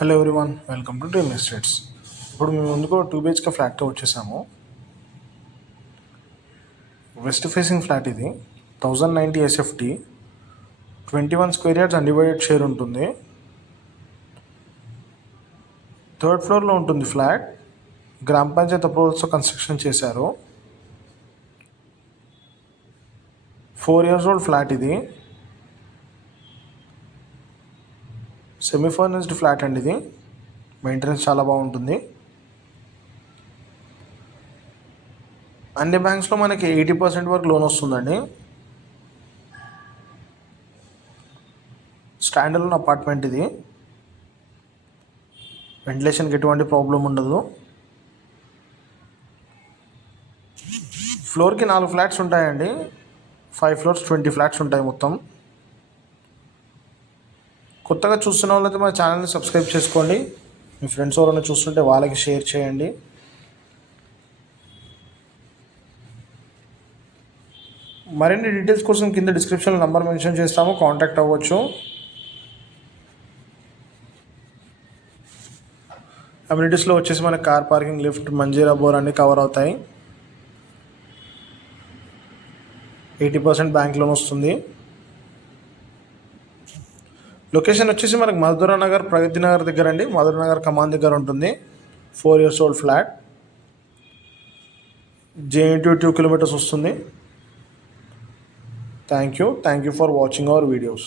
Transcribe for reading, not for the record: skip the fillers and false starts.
Hello everyone, welcome to dream estates. ఇప్పుడు మేము ముందుకు 2 BHK ఫ్లాట్తో వచ్చేసాము. వెస్ట్ ఫేసింగ్ ఫ్లాట్ ఇది. 1090 SFT, 21 స్క్వేర్ యార్డ్స్ అన్డివైడెడ్ షేర్ ఉంటుంది. 3rd ఫ్లోర్లో ఉంటుంది ఫ్లాట్. గ్రామ పంచాయత్ అప్రూవల్స్తో కన్స్ట్రక్షన్ చేశారు. 4 years ఓల్డ్ ఫ్లాట్ ఇది. సెమీ ఫర్నిష్డ్ ఫ్లాట్ అండి ఇది. మెయింటెనెన్స్ చాలా బాగుంటుంది. అన్ని బ్యాంక్స్లో మనకి 80% వరకు లోన్ వస్తుందండి. స్టాండర్డ్ అపార్ట్మెంట్ ఇది. వెంటిలేషన్కి ఎటువంటి ప్రాబ్లం ఉండదు. ఫ్లోర్కి 4 ఫ్లాట్స్ ఉంటాయండి. 5 floors 20 ఫ్లాట్స్ ఉంటాయి మొత్తం. కొత్తగా చూస్తున్న వాళ్ళైతే మా ఛానల్ని సబ్స్క్రైబ్ చేసుకోండి. మీ ఫ్రెండ్స్ ఎవరైనా చూస్తుంటే వాళ్ళకి షేర్ చేయండి. మరిన్ని డీటెయిల్స్ కోసం కింద డిస్క్రిప్షన్లో నంబర్ మెన్షన్ చేస్తాము, కాంటాక్ట్ అవ్వచ్చు. అమ్యూనిటీస్లో వచ్చేసి మన car parking, lift, Manjeera, bore అన్నీ కవర్ అవుతాయి. 80% బ్యాంక్ లోన్ వస్తుంది. లొకేషన్ వచ్చేసి మనకి మధురా నగర్, ప్రగతి నగర్ దగ్గర అండి. మధురా నగర్ కమాన్ దగ్గర ఉంటుంది. 4 years ఓల్డ్ ఫ్లాట్. JNT 2 kilometers వస్తుంది. Thank you for watching our videos.